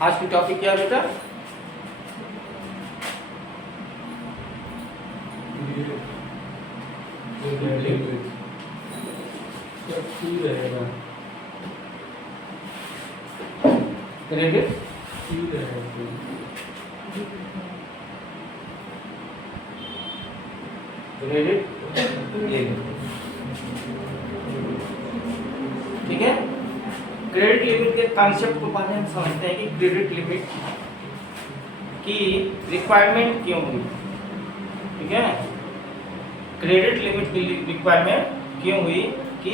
आज की टॉपिक क्या है बेटा? क्रेडिट क्रेडिट लिमिट, ठीक है। क्रेडिट लिमिट के कॉन्सेप्ट को पहले हम समझते हैं कि क्रेडिट लिमिट की रिक्वायरमेंट क्यों हुई, ठीक है। क्रेडिट लिमिट की रिक्वायरमेंट क्यों हुई कि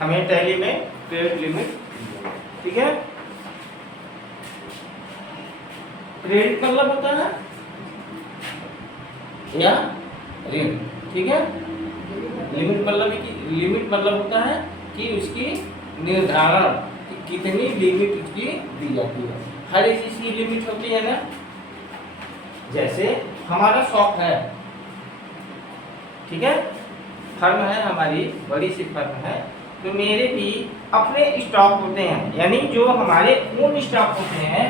हमें टैली में क्रेडिट लिमिट, ठीक है। क्रेडिट मतलब होता है या ऋण, ठीक है। लिमिट मतलब होता है कि उसकी निर्धारण कि कितनी लिमिट उसकी दी जाती है। हर एक चीज की लिमिट होती है ना। जैसे हमारा शॉप है, ठीक है, फर्म है हमारी, बड़ी सी फर्म है, तो मेरे भी अपने स्टॉक होते हैं, यानी जो हमारे ओन स्टॉक होते हैं,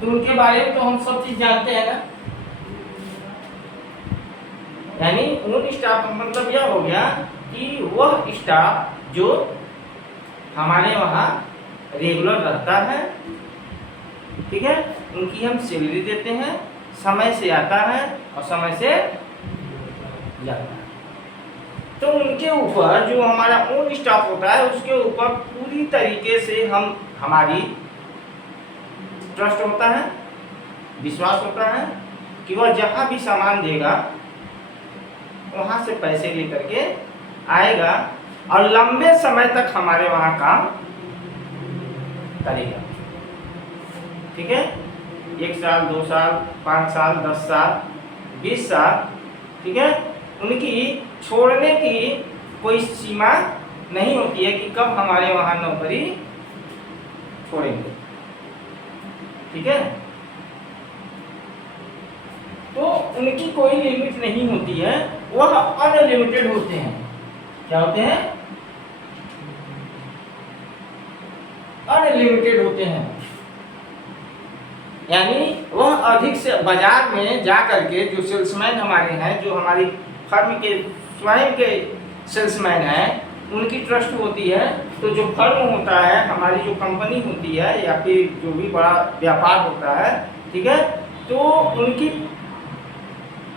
तो उनके बारे में तो हम सब चीज जानते हैं ना। यानी ओन स्टाफ का मतलब यह हो गया कि वह स्टाफ जो हमारे वहाँ रेगुलर रहता है, ठीक है, उनकी हम सैलरी देते हैं, समय से आता है और समय से जाता है। तो उनके ऊपर जो हमारा ओन स्टाफ होता है उसके ऊपर पूरी तरीके से हमारी ट्रस्ट होता है, विश्वास होता है कि वह जहाँ भी सामान देगा वहाँ से पैसे लेकर के आएगा और लंबे समय तक हमारे वहाँ काम करेगा, ठीक है। 1 साल, 2 साल, 5 साल, 10 साल, 20 साल, ठीक है। उनकी छोड़ने की कोई सीमा नहीं होती है कि कब हमारे वहाँ नौकरी छोड़ेंगे, ठीक है। तो उनकी कोई लिमिट नहीं होती है, वह अनलिमिटेड होते हैं। क्या होते हैं? अनलिमिटेड होते हैं। यानी वह अधिक से बाजार में जा करके जो सेल्समैन हमारे हैं, जो हमारी फर्म के स्वयं के सेल्समैन हैं, उनकी ट्रस्ट होती है। तो जो फर्म होता है, हमारी जो कंपनी होती है या फिर जो भी बड़ा व्यापार होता है, ठीक है, तो उनकी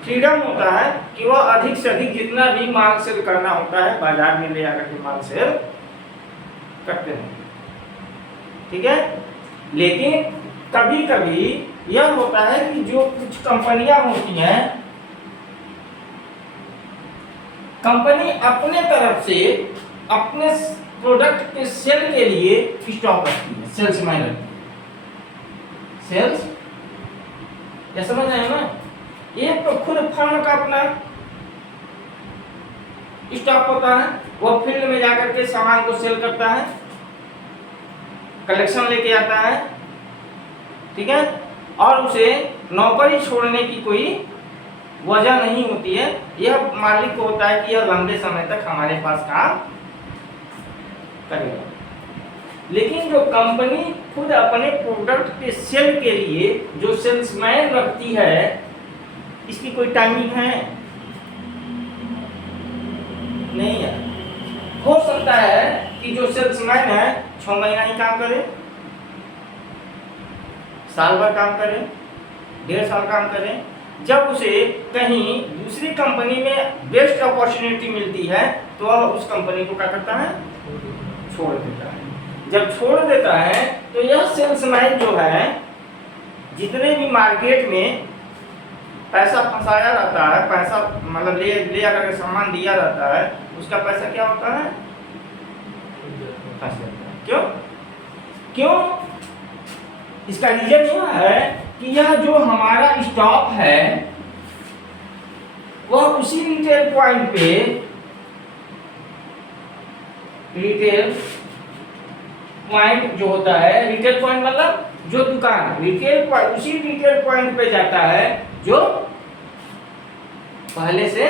फ्रीडम होता है कि वह अधिक से अधिक जितना भी माल सेल करना होता है बाजार में ले आकर के माल सेल करते हैं, ठीक है। लेकिन कभी कभी यह होता है कि जो कुछ कंपनियां होती हैं, कंपनी अपने तरफ से अपने प्रोडक्ट के सेल के लिए स्टॉक रखती है, सेल्समैन रखती है, सेल्स, क्या समझ आया ना। एक तो खुद फर्म का अपना स्टॉक होता है, वो फील्ड में जाकर के सामान को सेल करता है, कलेक्शन लेके आता है, ठीक है, और उसे नौकरी छोड़ने की कोई वजह नहीं होती है। यह मालिक को होता है कि यह लंबे समय तक हमारे पास काम करेगा। लेकिन जो कंपनी खुद अपने प्रोडक्ट के सेल के लिए जो सेल्समैन रखती है, इसकी कोई टाइमिंग है? नहीं है। हो सकता है कि जो सेल्समैन है 6 महीना ही काम करे, साल भर काम करे, 1.5 साल काम करे। जब उसे कहीं दूसरी कंपनी में बेस्ट अपॉर्चुनिटी मिलती है तो वह उस कंपनी को क्या करता है? छोड़ देता है। जब छोड़ देता है तो यह सेल्समैन जो है, जितने भी मार्केट में पैसा फंसाया रहता है, पैसा मतलब ले आकर के सामान दिया रहता है, उसका पैसा क्या होता है? फंस जाता है। क्यों? इसका रीजन यह है कि यह जो हमारा स्टॉक है वह उसी रिटेल पॉइंट पे, रिटेल पॉइंट जो होता है, रिटेल पॉइंट मतलब जो दुकान, रिटेल पॉइंट, उसी रिटेल पॉइंट पे जाता है जो पहले से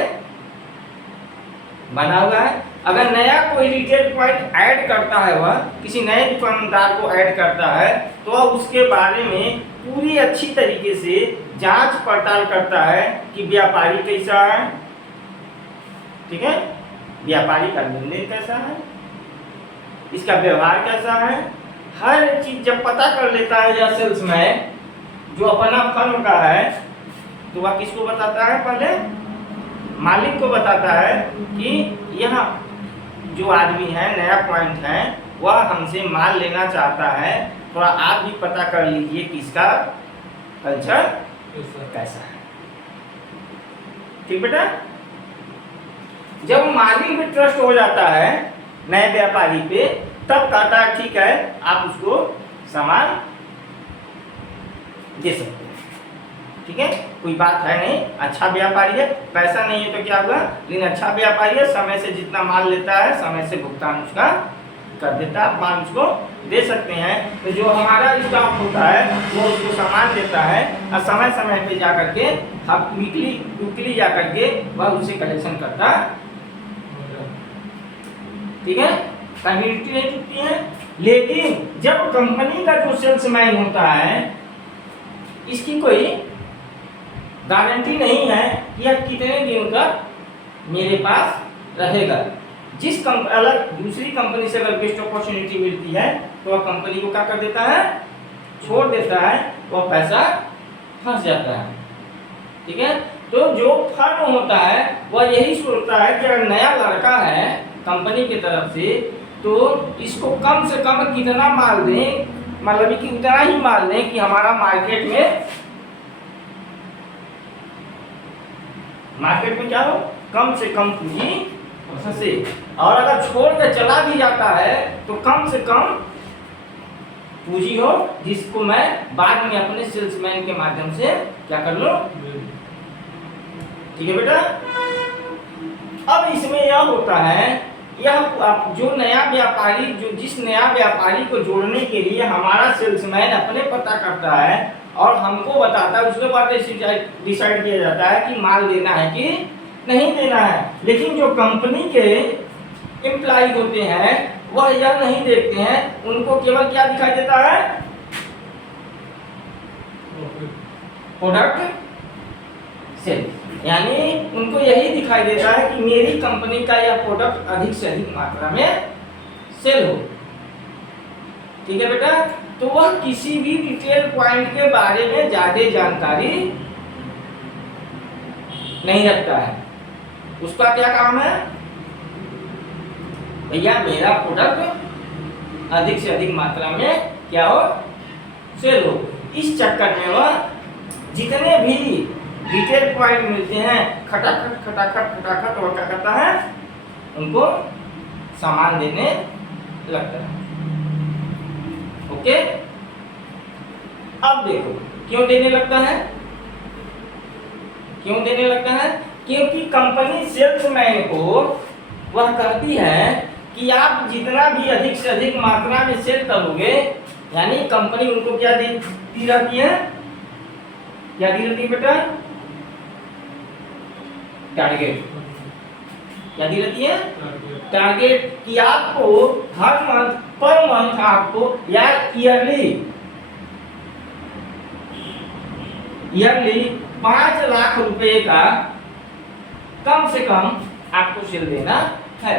बना हुआ है। अगर नया कोई रिटेल पॉइंट ऐड करता है, वह किसी नए दुकानदार को ऐड करता है तो वह उसके बारे में पूरी अच्छी तरीके से जांच पड़ताल करता है कि व्यापारी कैसा है, ठीक है, व्यापारी का लेन देन कैसा है, इसका व्यवहार कैसा है, हर एक चीज जब पता कर लेता है या सेल्समैन जो अपना फर्म का है तो वह किसको बताता है, पहले मालिक को बताता है कि यह जो आदमी है, नया पॉइंट है, वह हमसे माल लेना चाहता है, थोड़ा आप भी पता कर लीजिए कि इसका कल्चर कैसा है। ठीक बेटा, जब मालिक भी ट्रस्ट हो जाता है नए व्यापारी पे, तब कहता है ठीक है आप उसको सामान दे सकते हैं, ठीक है, कोई बात है नहीं, अच्छा व्यापारी है, पैसा नहीं है तो क्या हुआ, लेकिन अच्छा व्यापारी है, समय से जितना माल लेता है समय से भुगतान उसका कर देता है, माल उसको दे सकते हैं। तो जो हमारा स्टाफ होता है वो उसको सामान देता है और समय समय पे जा करके हम वीकली जा करके वह उसे कलेक्शन करता है, ठीक है, कम्युनिटी नहीं टूटती है। लेकिन जब कंपनी का जो सेल्समैन होता है, इसकी कोई गारंटी नहीं है कि यह कितने दिन तक मेरे पास रहेगा। जिस अलग दूसरी कंपनी से अगर बेस्ट अपॉर्चुनिटी मिलती है तो वह कंपनी को क्या कर देता है, छोड़ देता है, वह पैसा फंस जाता है, ठीक है। तो जो फर्म होता है वह यही सोचता है कि अगर नया लड़का है कंपनी की तरफ से तो इसको कम से कम कितना माल दें, मतलब कि उतना ही माल दें कि हमारा मार्केट में क्या हो, कम से कम पूंजी फंसे, और अगर छोड़ के चला भी जाता है तो कम से कम पूंजी हो जिसको मैं बाद में अपने सेल्समैन के माध्यम से क्या कर लूं, ठीक है बेटा। अब इसमें यह होता है, यह जो नया व्यापारी जिस नया व्यापारी को जोड़ने के लिए हमारा सेल्समैन अपने पता करता है और हमको बताता है, उसके बाद डिसाइड किया जाता है कि माल देना है कि नहीं देना है। लेकिन जो कंपनी के एम्प्लॉय होते हैं वह यह नहीं देखते हैं, उनको केवल क्या दिखाई देता है, प्रोडक्ट सेल, यानी उनको यही दिखाई देता है कि मेरी कंपनी का यह प्रोडक्ट अधिक से अधिक मात्रा में सेल हो, ठीक है बेटा। तो वह किसी भी रिटेल पॉइंट के बारे में ज्यादा जानकारी नहीं रखता है। उसका क्या काम है, भैया मेरा प्रोडक्ट अधिक से अधिक मात्रा में क्या हो, सेल हो। इस चक्कर में वह जितने भी रिटेल पॉइंट मिलते हैं खटाखट वो क्या करता है, उनको सामान देने लगता है। ओके, अब देखो क्यों देने लगता है, क्यों देने लगता है, क्योंकि कंपनी सेल्समैन को वह कहती है कि आप जितना भी अधिक से अधिक मात्रा में सेल करोगे, यानी कंपनी उनको क्या दी रहती है, क्या दी रहती है बेटा, टारगेट, क्या दी रहती है, टारगेट, कि आपको हर मंथ पर मंथ आपको या ईयरली 5 लाख रुपए का कम से कम आपको सेल देना है,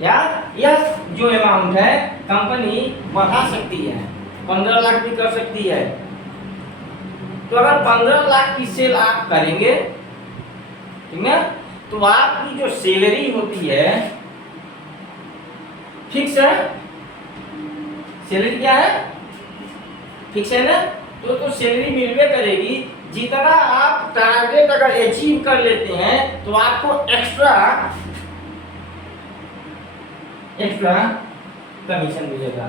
या यह जो अमाउंट है कंपनी बढ़ा सकती है, 15 लाख भी कर सकती है। तो अगर 15 लाख की सेल आप करेंगे, ठीक है, तो आपकी जो सैलरी होती है फिक्स है, सैलरी क्या है, फिक्स है ना, तो सैलरी मिलवे करेगी। जितना आप टारगेट अगर अचीव कर लेते हैं तो आपको एक्स्ट्रा कमीशन मिलेगा,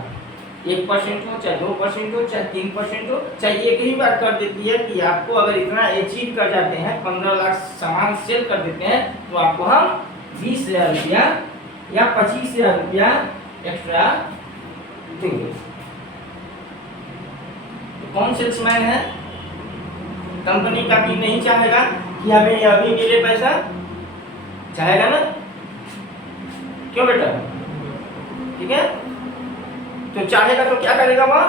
1% हो चाहे 2% हो चाहे 3% हो, चाहे एक ही बार कर देती है कि आपको अगर इतना अचीव कर जाते हैं, 15 लाख सामान सेल कर देते हैं तो आपको हम 20,000 रुपया या 25,000 रुपया एक्स्ट्रा देंगे। तो कौन सेल्समैन है, कंपनी का भी नहीं चाहेगा कि हमें अभी मिले पैसा, चाहेगा ना, क्यों बेटा? ठीक है, तो चाहेगा तो क्या करेगा वह?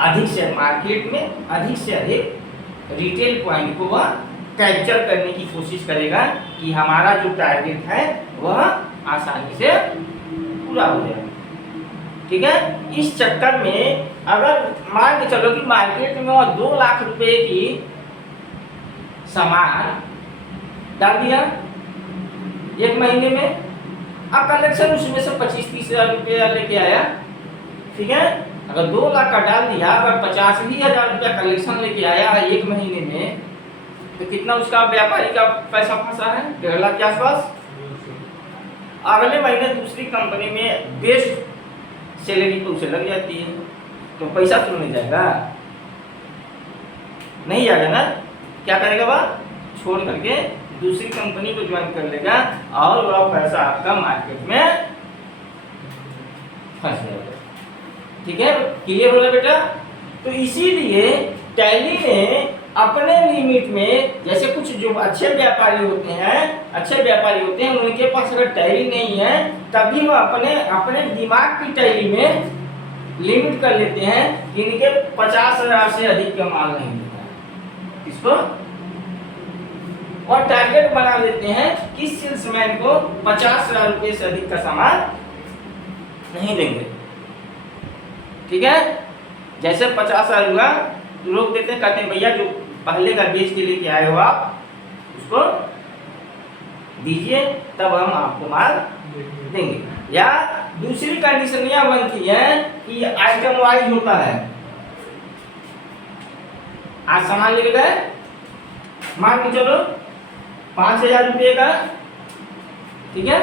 अधिक से मार्केट में अधिक से अधिक रिटेल पॉइंट को वह कैप्चर करने की कोशिश करेगा कि हमारा जो टारगेट है वह आसानी से पूरा हो जाए। ठीक है, इस चक्कर में अगर मान के चलो कि मार्केट में वह 2 लाख रुपए की सामान डाल दिया एक महीने में, अब कलेक्शन उसमें से 25-30 हज़ार रुपया लेके आया। ठीक है, अगर 2 लाख का डाल दिया, अगर 85,000 रुपया कलेक्शन लेके आया है एक महीने में, तो कितना उसका व्यापारी का पैसा फंसा है? 1.5 लाख के आसपास। अगले महीने दूसरी कंपनी में बेस्ट सैलरी तो उसे लग जाती है, तो पैसा तो नहीं जाएगा, नहीं जाएगा ना। क्या करेगा वह? छोड़ करके दूसरी कंपनी को ज्वाइन कर लेगा और वह पैसा आपका मार्केट में फंस जाएगा। ठीक है, क्लियर हो रहा बेटा? तो इसीलिए टैली में अपने लिमिट में, जैसे कुछ जो अच्छे व्यापारी होते हैं उनके पास अगर टैली नहीं है तभी वो अपने दिमाग की टैली में लिमिट कर लेते हैं कि इनके 50,000 से अधिक का माल नहीं मिलता है इसको, और टारगेट बना लेते हैं कि सेल्समैन को 50,000 रुपये से अधिक का सामान नहीं देंगे। ठीक है, जैसे 50,000 हुआ तो लोग देते हैं, कहते हैं भैया जो पहले का बेच के लेके आए हो आप उसको दीजिए तब हम आपको माल देंगे। या दूसरी कंडीशन यह बनती है कि आइटम वाइज होता है, आज सामान लेके गए, मान के चलो 5,000 रुपये का, ठीक है,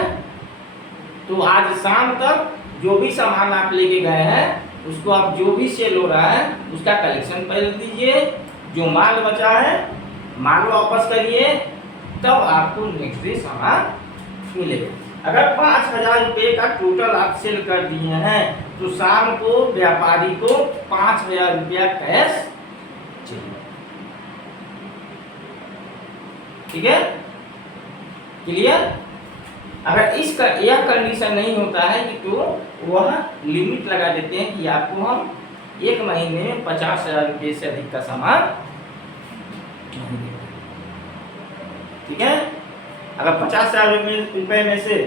तो आज शाम तक जो भी सामान आप लेके गए हैं उसको आप जो भी सेल हो रहा है उसका कलेक्शन पहले दीजिए, जो माल बचा है माल वापस करिए, तब आपको नेक्स्ट डे सामान मिलेगा। अगर 5,000 रुपये का टोटल आप सेल कर दिए हैं तो शाम को व्यापारी को 5,000 रुपया कैश चाहिए। ठीक है, क्लियर? अगर यह कंडीशन नहीं होता है कि तो वह लिमिट लगा देते हैं कि आपको हम एक महीने में 50,000 रुपये से अधिक का सामान नहीं देंगे। ठीक है, अगर 50,000 रुपये में से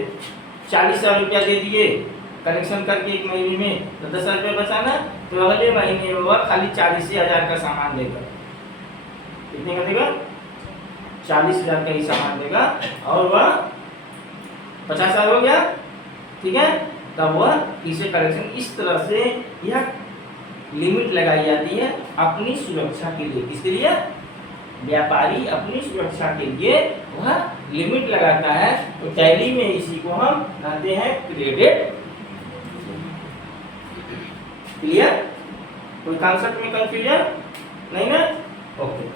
40,000 रुपया दे दिए कलेक्शन करके एक महीने में, तो 10,000 रुपये बचाना, तो अगले महीने में वह खाली 40,000 का सामान देगा। कितने का देगा? 40,000 का ही सामान देगा और वह 50,000 हो गया। ठीक है, तब वह इसे कलेक्शन इस तरह से यह लिमिट लगाई जाती है अपनी सुरक्षा के लिए। किसके लिए? व्यापारी अपनी सुरक्षा के लिए वह लिमिट लगाता है। तो टैली में इसी को हम कहते हैं क्रेडिट। क्लियर? कोई कॉन्सेप्ट में कंफ्यूजन नहीं ना? ओके।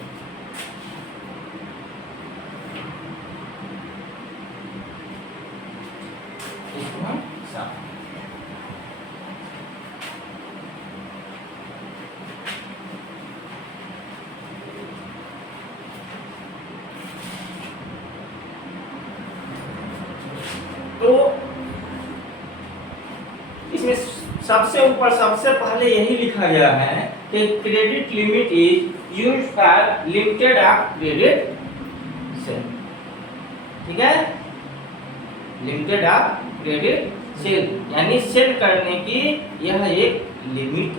इसको हम साफ तो इसमें सबसे ऊपर सबसे पहले यही लिखा गया है कि credit limit is used for limited of credit sale. ठीक है, लिमिटेड ऑफ क्रेडिट सेल यानी सेल करने की यह एक लिमिट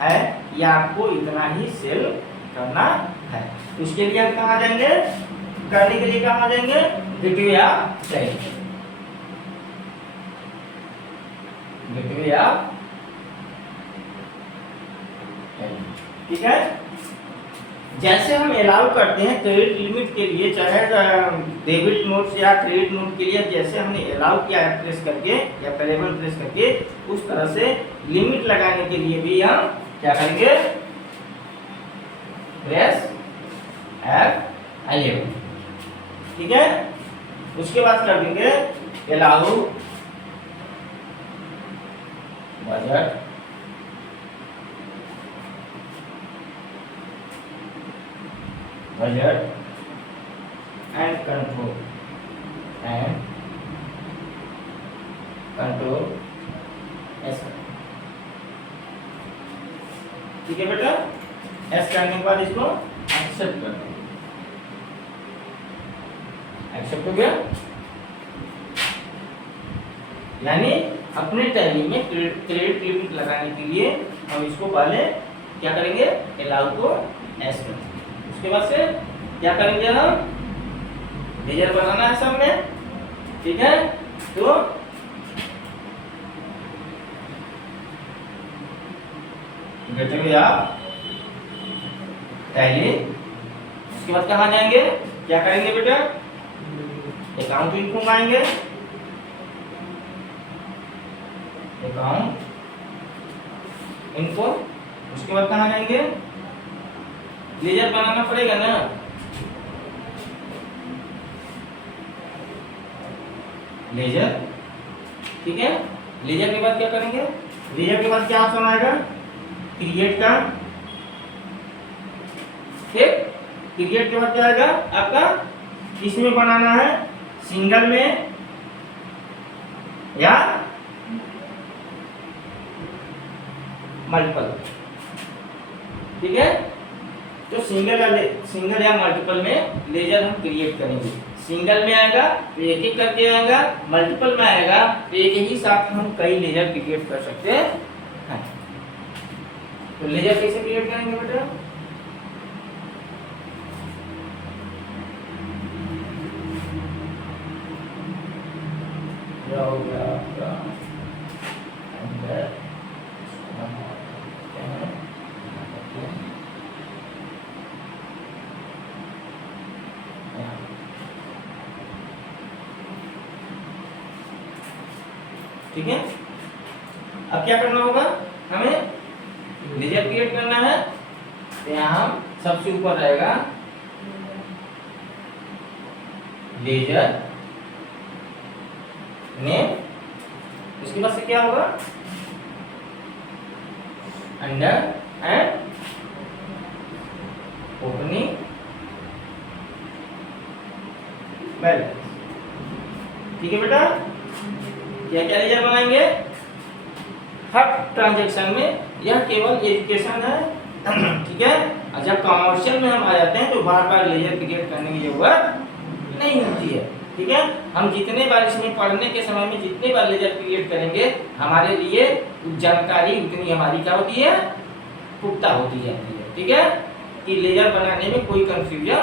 है, या आपको इतना ही सेल करना है। उसके लिए हम कहाँ जाएंगे? करने के लिए कहाँ जाएंगे? Gateway of sale. Gateway of sale. ठीक है, जैसे हम अलाउ करते हैं क्रेडिट लिमिट के लिए, चाहे डेबिट नोट या क्रेडिट नोट के लिए, जैसे हमने अलाउ किया है प्रेस करके या पेलेबल प्रेस करके, उस तरह से लिमिट लगाने के लिए भी हम क्या करेंगे? Press F11। ठीक है, उसके बाद कर देंगे allow budget and control. And control S. ठीक है बेटा, एस करने के बाद इसको एक्सेप्ट कर दो। एक्सेप्ट हो गया, यानी अपने टैली में क्रेडिट लिमिट लगाने के लिए हम इसको पहले क्या करेंगे, अलाउ को एस करेंगे। उसके बाद से क्या करेंगे, हम लेजर बनाना है सब में। ठीक है, तो बैठेंगे आप टैली। उसके बाद कहाँ जाएंगे, क्या करेंगे बेटा, अकाउंट इनकम आएंगे, अकाउंट इनफो। उसके बाद कहाँ जाएंगे, लेजर बनाना पड़ेगा ना, लेजर। ठीक है, लेजर के बाद क्या करेंगे, लेजर के बाद क्या ऑप्शन आएगा, क्रिएट का। ठीक, क्रिएट के बाद क्या आएगा आपका, किसमें बनाना है, सिंगल में या मल्टीपल। ठीक है, तो सिंगल या मल्टीपल में लेजर हम क्रिएट करेंगे। सिंगल में आएगा तो एक एक करके आएगा, मल्टीपल में आएगा तो एक ही साथ हम कई लेजर क्रिएट कर सकते हैं। तो लेजर कैसे क्रिएट करेंगे बेटा, हो गया आपका अंदर। ठीक है, अब क्या करना होगा, हमें लेजर क्रिएट करना है। तो यहाँ सबसे ऊपर रहेगा लेजर नेम। उसके बाद से क्या होगा, अंडर एंड ओपनिंग बैलेंस। ठीक है बेटा, क्या क्या लेजर बनाएंगे हर ट्रांजैक्शन में, यह केवल एजुकेशन है। ठीक है, और जब कमर्शियल में हम आ जाते हैं तो बार बार लेजर क्रिएट करने की जरूरत नहीं होती है। ठीक है, हम जितने बार इसमें पढ़ने के समय में जितने बार लेजर क्रिएट करेंगे, हमारे लिए जानकारी उतनी हमारी क्या होती है, पुख्ता होती जाती है। ठीक है, कि लेजर बनाने में कोई कंफ्यूजन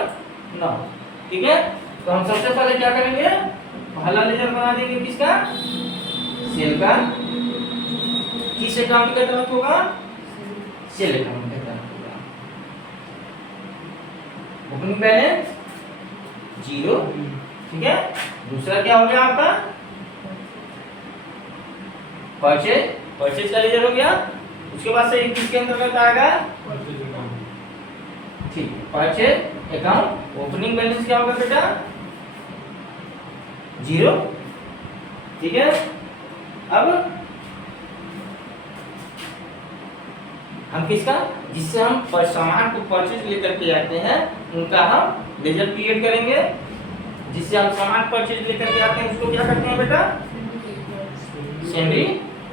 ना हो। ठीक है, तो हम सबसे पहले क्या करेंगे, पहला लेजर बना देंगे किसका, सेल का। किस अकाउंट के तहत होगा, सेल अकाउंट के तहत होगा। Opening balance 0। ठीक है, दूसरा क्या हो गया आपका, परचेज। परचेज का लेजर हो गया। उसके बाद से किसके अंतर्गत आएगा, ठीक, परचेज अकाउंट। ओपनिंग बैलेंस क्या होगा बेटा, 0। ठीक है, अब हम किसका, जिससे हम सामान को परचेज लेकर के आते हैं उनका हम लेजर क्रिएट करेंगे। जिससे हम सामान परचेज लेकर के आते हैं उसको क्या करते हैं बेटा, सेंड्री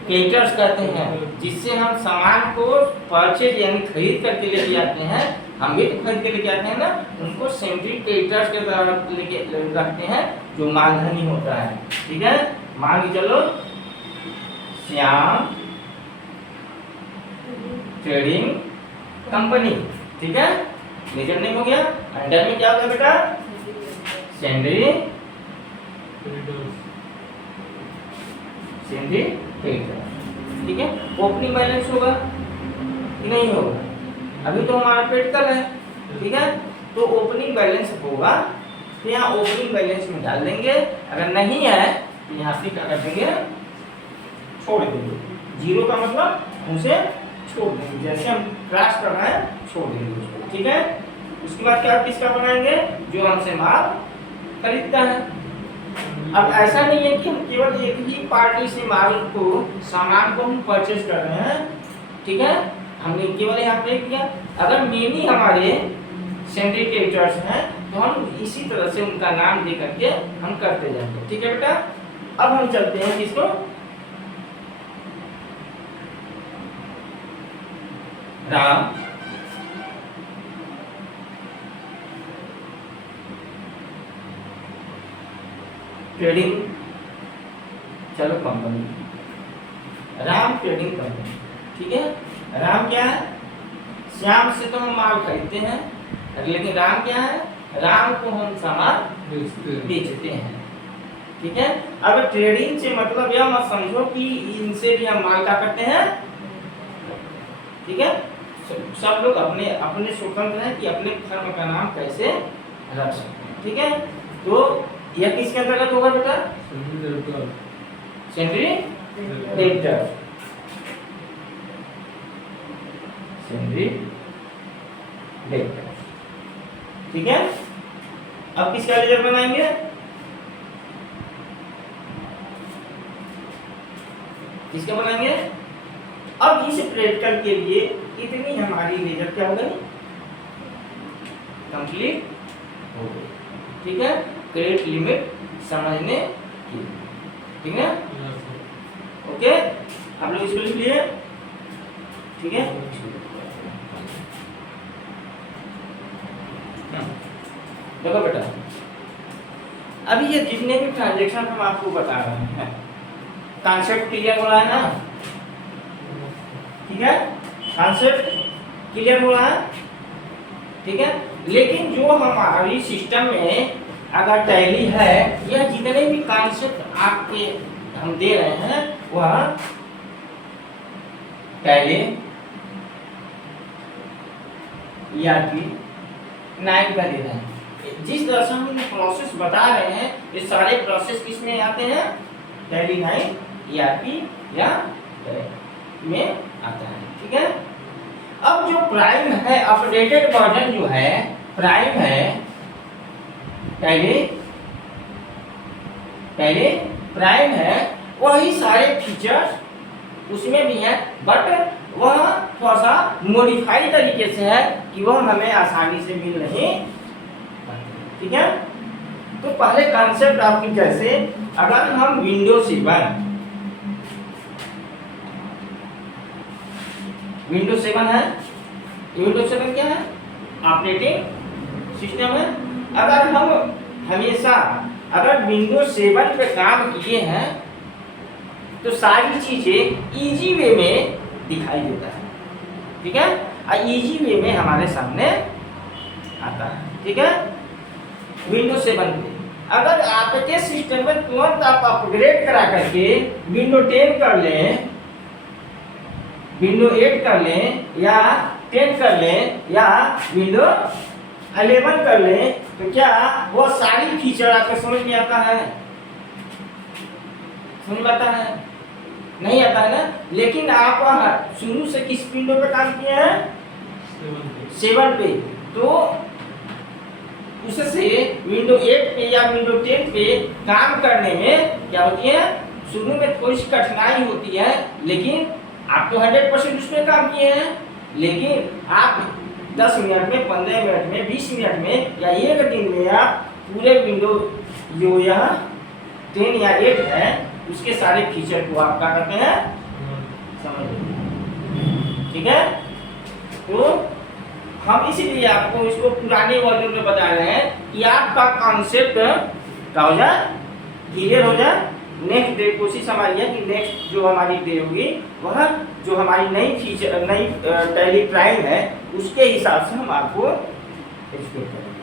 क्रेडिटर्स कहते हैं। जिससे हम सामान को परचेज यानी खरीद करके लेके आते हैं, हम भी तो खरीद के लेके आते हैं ना, उनको सेंड्री क्रेडिटर्स के द्वारा लेके रखते हैं, जो मानधनी होता है। ठीक है, मान के चलो श्याम ट्रेडिंग कंपनी। ठीक है, लेजर नेम हो गया। अंडर में क्या होगा बेटा, सेंड्री क्रेडिटर। ठीक है, ओपनिंग बैलेंस होगा कि नहीं होगा, अभी तो हमारा क्रिटिकल है। ठीक है, तो ओपनिंग बैलेंस होगा तो यहाँ ओपनिंग बैलेंस में डाल देंगे। अगर नहीं है तो यहाँ से क्या कर देंगे, छोड़ देंगे। 0 का मतलब उसे छोड़ देंगे, जैसे हम क्रॉस कर रहे हैं छोड़ देंगे उसको। ठीक है, उसके बाद क्या किसका बनाएंगे, जो हमसे माल खरीदता है। अब ऐसा नहीं है कि हम केवल एक ही पार्टी से माल को, सामान को हम परचेज कर रहे हैं। ठीक है, हमने केवल यहाँ पे किया। अगर मेनी हमारे सेंट्री कैरेक्टर्स हैं, तो हम इसी तरह से उनका नाम दे करके हम करते जाते हैं। ठीक है बेटा, अब हम चलते हैं किसको, राम, ट्रेडिंग चलो कंपनी, राम ट्रेडिंग कंपनी। ठीक है, राम क्या है, श्याम से तो हम माल खरीदते हैं, लेकिन राम क्या है, राम को हम सामान बेचते हैं। ठीक है, अब ट्रेडिंग से मतलब यह मत समझो कि इनसे भी हम माल का करते हैं। ठीक है, सब लोग अपने अपने स्वतंत्र हैं कि अपने फर्म का नाम कैसे रख सकते हैं। ठीक है, तो यह किसके अंतर्गत होगा बेटा, सेंट्री डेबिटर, सेंट्री डेबिटर। ठीक है, अब किसका लेजर बनाएंगे, किसका बनाएंगे, अब इस प्रैक्टिकल के लिए इतनी हमारी लेजर क्या हो गई, कंप्लीट हो गई। ठीक है, क्रेडिट लिमिट समझने की। ठीक है, ओके, आप लोग इसको लिख लिए। ठीक है, देखो बेटा, अभी ये जितने भी ट्रांजैक्शन हम आपको बता रहे हैं, कॉन्सेप्ट क्लियर हो रहा है ना। ठीक है, कॉन्सेप्ट क्लियर हो रहा है। ठीक है, लेकिन जो हमारी सिस्टम में अगर टैली है, यह जितने भी कॉन्सेप्ट आपके हम दे रहे हैं वह टैली ERP 9 का दे रहे हैं। जिस तरह से हम प्रोसेस बता रहे हैं, ये सारे प्रोसेस किस में आते हैं, टैली 9 ERP या में आता है। ठीक है, अब जो प्राइम है, अपडेटेड वर्जन जो है प्राइम है, टैली प्राइम है, वही सारे फीचर्स उसमें भी हैं, बट वह थोड़ा सा मॉडिफाइड तरीके से है कि वह हमें आसानी से मिल नहीं। ठीक है, तो पहले कॉन्सेप्ट आपकी जैसे अगर हम विंडोज 7 है, विंडोज 7 क्या है, ऑपरेटिंग सिस्टम है। अगर हम हमेशा अगर विंडोज 7 पे काम किए हैं तो सारी चीजें इजी वे में दिखाई देता है। ठीक है, और इजी वे में हमारे सामने आता है। ठीक है, विंडोज 7 पे अगर आपके सिस्टम में तुरंत आप अपग्रेड करा करके विंडो 10 कर लें, विंडो 8 कर लें या 10 कर लें या विंडो 11 कर लें, तो क्या वो सारी फीचर आपको समझ में आता है, समझ में आता है, नहीं आता है ना। लेकिन आप शुरू से किस विंडो पे काम किए हैं, 7 पे, तो उससे विंडो 8 पे या विंडो 10 पे काम करने में क्या होती है, शुरू में थोड़ी सी कठिनाई होती है, लेकिन आप तो 100% उसमें काम किए हैं। लेकिन आप 10 मिनट में, 15 मिनट में, 20 मिनट में या एक दिन में आप पूरे विंडो जो यह 10 या 8 है उसके सारे फीचर को आप क्या करते हैं, समझ लीजिए। ठीक है, तो हम इसीलिए आपको इसको पुराने वर्जन में बता रहे हैं कि आपका कॉन्सेप्ट क्या हो जाए, क्लियर हो जाए। नेक्स्ट डे कोशिश हमारी है कि नेक्स्ट जो हमारी डे होगी वह जो हमारी नई फीचर नई टैली प्राइम है उसके हिसाब से हम आपको एक्सप्लेन करेंगे।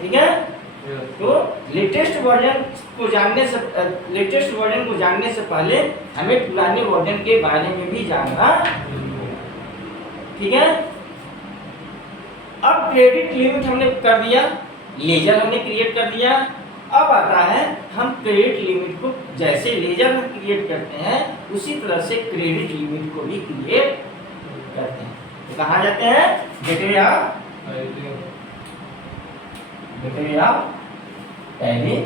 ठीक है, तो लेटेस्ट वर्जन को जानने से पहले हमें पुराने वर्जन के बारे में भी जानना। ठीक है, अब क्रेडिट लिमिट हमने कर दिया, लेजर हमने क्रिएट कर दिया। अब आता है हम क्रेडिट लिमिट को जैसे लेजर में क्रिएट करते हैं उसी तरह से क्रेडिट लिमिट को भी क्रिएट करते हैं। तो कहाँ जाते हैं, गेटवे ऑफ टैली।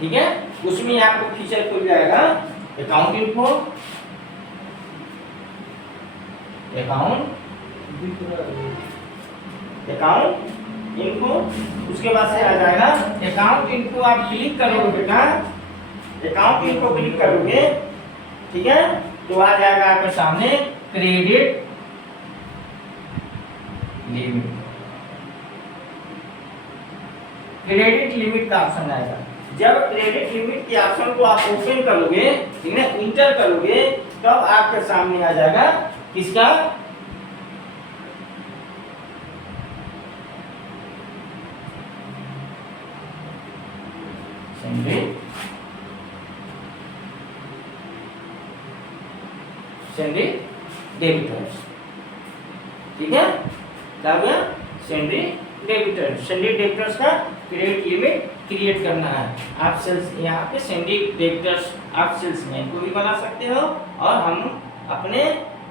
ठीक है, उसमें आपको फीचर खुल जाएगा अकाउंट इन्फो, अकाउंट अकाउंट इनको, उसके बाद से आ जाएगा अकाउंट इनको। आप क्लिक करोगे बेटा, अकाउंट इनको क्लिक करोगे, ठीक है, तो आ जाएगा आपके सामने क्रेडिट लिमिट। क्रेडिट लिमिट का ऑप्शन आएगा। जब क्रेडिट लिमिट के ऑप्शन को आप ओपन करोगे, ठीक है, इंटर करोगे, तब आपके सामने आ जाएगा किसका, सैलरी डेबिटर्स, ठीक है, क्या हो गया, सैलरी डेबिटर्स। सैलरी डेबिटर्स का क्रेडिट लिमिट क्रिएट करना है। आप सेल्स यहाँ पे सैलरी डेबिटर्स आप सेल्समैन को भी बना सकते हो, और हम अपने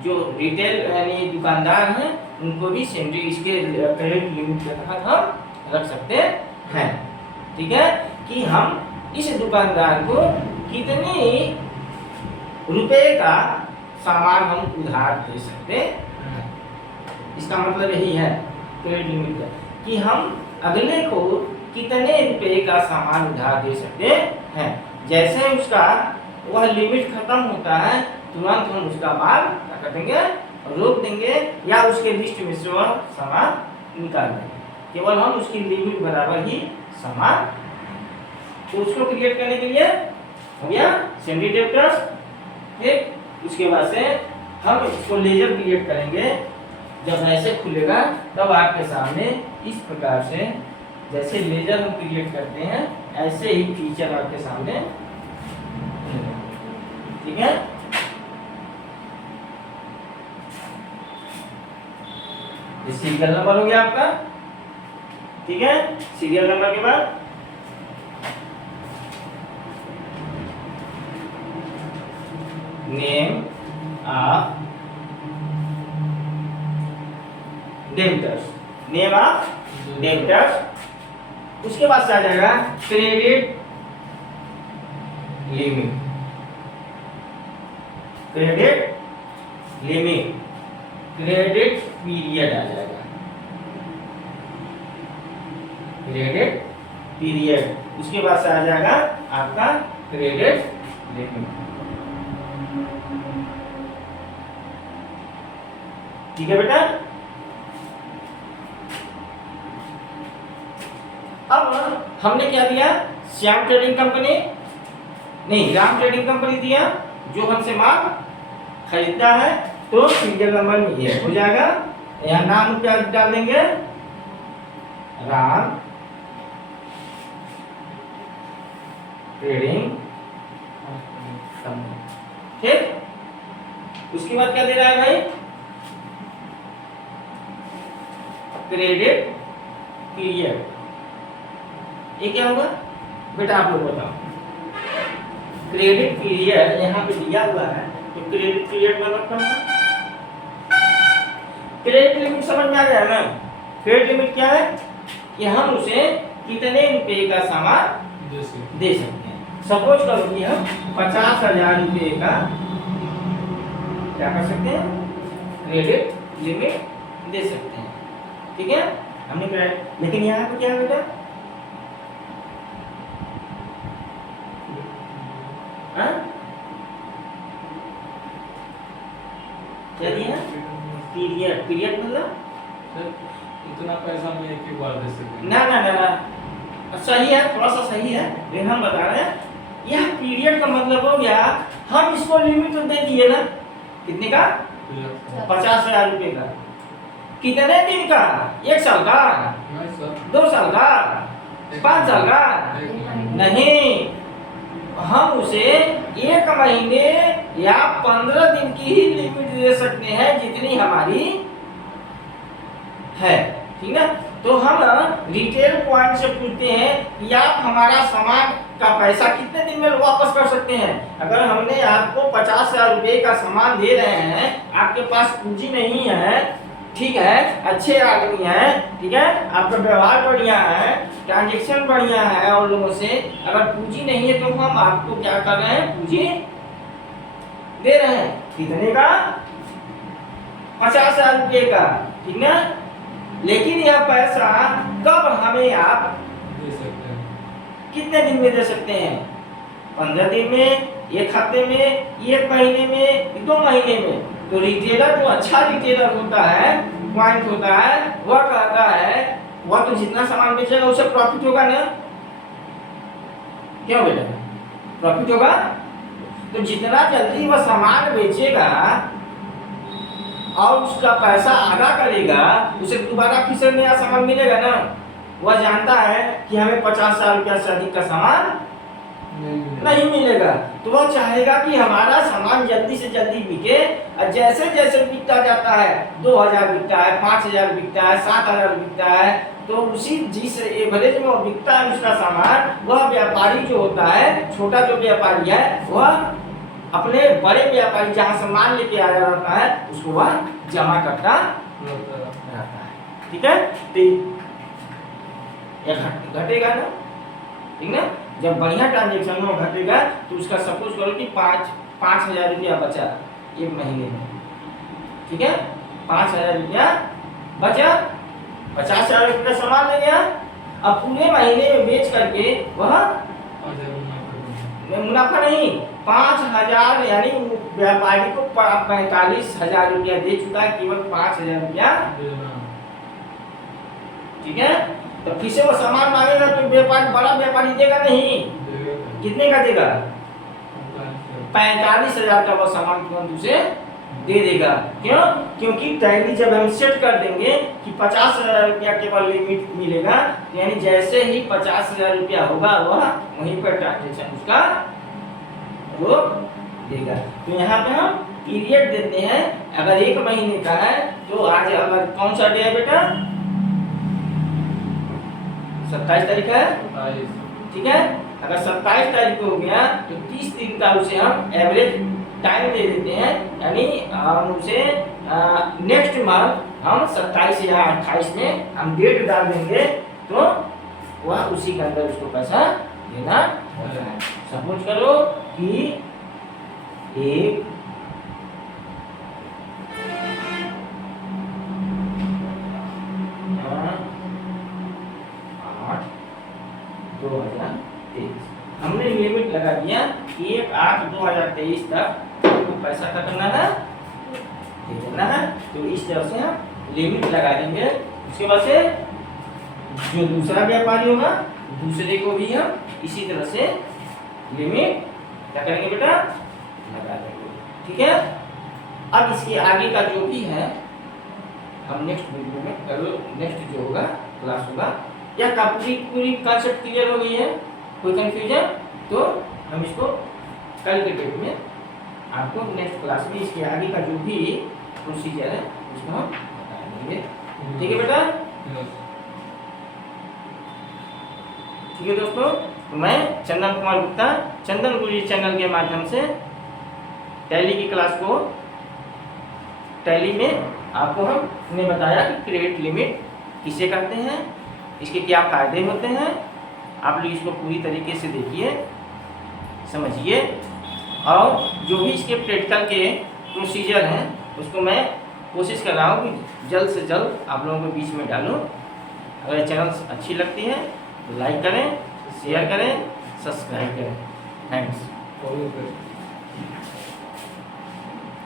जो रिटेल यानी दुकानदार हैं उनको भी सैलरी इसके क्रेडिट लिमिट के तहत हम रख सकते हैं, ठीक है, कि हम इस दुकानदार को कितने रुपए का सामान हम उधार दे सकते हैं। इसका मतलब यही है क्रेडिट लिमिट का, कि हम अगले को कितने रुपए का सामान उधार दे सकते हैं। जैसे उसका वह लिमिट खत्म होता है, तुरंत हम उसका माल क्या कर देंगे, रोक देंगे, या उसके लिस्ट में से वह सामान निकाल देंगे। केवल हम उसकी लिमिट बराबर ही सामान, तो उसको क्रिएट करने के लिए हो गया सैलरी डेबिटर्स। फिर उसके बाद से हम इसको लेजर क्रिएट करेंगे। जब ऐसे खुलेगा तब आपके सामने इस प्रकार से, जैसे लेजर हम क्रिएट करते हैं, ऐसे ही फीचर आपके सामने, ठीक है। ये सीरियल नंबर हो गया आपका, ठीक है। सीरियल नंबर के बाद name of debtors, name of debtors. उसके बाद से आ जाएगा credit limit, credit limit, credit period आ जाएगा, क्रेडिट पीरियड। उसके बाद से आ जाएगा आपका क्रेडिट लिमिट, ठीक है बेटा। अब हमने क्या दिया, श्याम ट्रेडिंग कंपनी नहीं, राम ट्रेडिंग कंपनी दिया, जो हमसे माल खरीदता है, तो सीरियल नंबर में ये हो जाएगा। यहाँ नाम क्या डाल देंगे, राम ट्रेडिंग कंपनी, ठीक। उसके बाद क्या दे रहा है भाई, क्रेडिट पीरियड। ये क्या होगा बेटा, आप लोग बताओ। क्रेडिट पीरियड यहाँ पे दिया हुआ है, तो क्रेडिट पीरियड में रखा है। क्रेडिट लिमिट समझ में आ गया ना। क्रेडिट लिमिट क्या है, कि हम उसे कितने रुपए का सामान दे सकते हैं। सपोज करो कि हम 50,000 रुपए का क्या कर सकते हैं, क्रेडिट लिमिट दे सकते हैं, ठीक है। हमने क्रेडिट, लेकिन यहाँ पे क्या है बेटा, क्या दिया, पीरियड। पीरियड मतलब इतना पैसा मैं एक ही बार दे सकते ना ना ना ना, सही है, थोड़ा सा सही है, लेकिन हम बता रहे हैं यह पीरियड का मतलब हो गया, हम इसको लिमिट दे दिए ना, कितने का, 50,000 रुपए का। कितने दिन का, 1 साल का, 2 साल का, 5 साल का, नहीं, हम उसे 1 महीने या 15 दिन की ही लिमिट दे सकते हैं, जितनी हमारी है, ठीक है। तो हम रिटेल पॉइंट से पूछते हैं कि आप हमारा सामान का पैसा कितने दिन में वापस कर सकते हैं। अगर हमने आपको 50,000 रुपए का सामान दे रहे हैं, आपके पास पूंजी नहीं है, ठीक है, अच्छे आदमी हैं, ठीक है, आपका व्यवहार बढ़िया है, ट्रांजेक्शन बढ़िया है और लोगों से, अगर पूंजी नहीं है तो हम आपको क्या कर रहे हैं, पूंजी दे रहे हैं। कितने का, 50,000 रुपए का, ठीक है। लेकिन यह पैसा कब हमें आप दे सकते हैं। कितने दिन में दे सकते हैं? 15 दिन में, 1 हफ्ते में, 1 महीने में, 2 महीने में। तो रिटेलर जो अच्छा रिटेलर होता है, पॉइंट होता है, वह कहता है वह तो जितना सामान बेचेगा उसे प्रॉफिट होगा ना, क्यों बेटा? प्रॉफिट होगा। तो जितना जल्दी वह सामान बेचेगा और उसका पैसा अदा करेगा, उसे दोबारा फिर से नया सामान मिलेगा ना। वह जानता है कि हमें 50,000 रुपया से अधिक का सामान नहीं मिलेगा, तो वह चाहेगा कि हमारा सामान जल्दी से जल्दी बिके। और जैसे जैसे बिकता जाता है, 2,000 बिकता है, 5,000 बिकता है, 7,000 बिकता है, तो उसी जिस एवरेज में वो बिकता है उसका सामान, वह व्यापारी जो होता है, छोटा जो व्यापारी है, वह अपने बड़े व्यापारी जहाँ से माल लेके आया रहता है उसको वह जमा करता रहता है। ठीक है, तो ये घटेगा ना, ठीक ना। जब बढ़िया ट्रांजेक्शन में घटेगा तो उसका सपोज करो कि 5,000 रुपया बचा 1 महीने में, ठीक है। 5,000 रुपया बचा, 50,000 रुपये का सामान ले गया। अब पूरे महीने में बेच करके वह मुनाफा नहीं, 5,000 यानी व्यापारी को 45,000 रुपया दे चुका है, केवल 5,000 रुपया, ठीक है। तो फिर से वो सामान मांगेगा तो व्यापारी, बड़ा व्यापारी देगा नहीं, कितने का देगा? 45,000 का वो सामान तुरंत उसे दे देगा। क्यों? क्योंकि टैली जब हम सेट कर देंगे कि 50,000 रुपया केवल लिमिट मिलेगा, यानी जैसे ही 50,000 रुपया होगा वह वहीं पर ट्रांजेक्शन उसका रोक देगा। तो यहाँ पे हम पीरियड देते हैं। अगर 1 महीने का है तो आज अगर कौन सा डे है बेटा? 27 तारीख है, ठीक है। अगर 27 तारीख को हो गया तो 30 दिन का उसे हम एवरेज टाइम दे देते हैं, यानी हम उसे नेक्स्ट मंथ हम 27 या 28 में हम डेट डाल देंगे, तो वह उसी के अंदर उसको पैसा देना होता है। सपोज करो कि 1 2023 हमने लिमिट लगा दिया 1/8/2023 तक तो पैसा का करना है, दे देना है। तो इस तरह से हम लिमिट लगा देंगे। उसके बाद से जो दूसरा व्यापारी होगा दूसरे को भी हम इसी तरह से लिमिट क्या करेंगे बेटा? लगा देंगे, ठीक है। अब इसके आगे का जो भी है हम नेक्स्ट वीडियो में करो, नेक्स्ट जो होगा क्लास होगा। या पूरी कॉन्सेप्ट क्लियर हो गई है? कोई कंफ्यूजन? तो हम इसको कल के डेट में आपको नेक्स्ट क्लास में इसके आगे का जो भी प्रोसीजर है उसको हम बता देंगे, ठीक है बेटा? ठीक है दोस्तों, तो मैं चंदन कुमार गुप्ता चंदन गुरुजी चैनल के माध्यम से टैली की क्लास को, टैली में आपको हमने बताया कि क्रेडिट लिमिट किसे कहते हैं, इसके क्या फायदे होते हैं। आप लोग इसको पूरी तरीके से देखिए, समझिए, और जो भी इसके प्रैक्टिकल के प्रोसीजर हैं उसको मैं कोशिश कर रहा हूँ कि जल्द से जल्द आप लोगों के बीच में डालूँ। अगर चैनल अच्छी लगती है तो लाइक करें, शेयर करें, सब्सक्राइब करें। थैंक्स।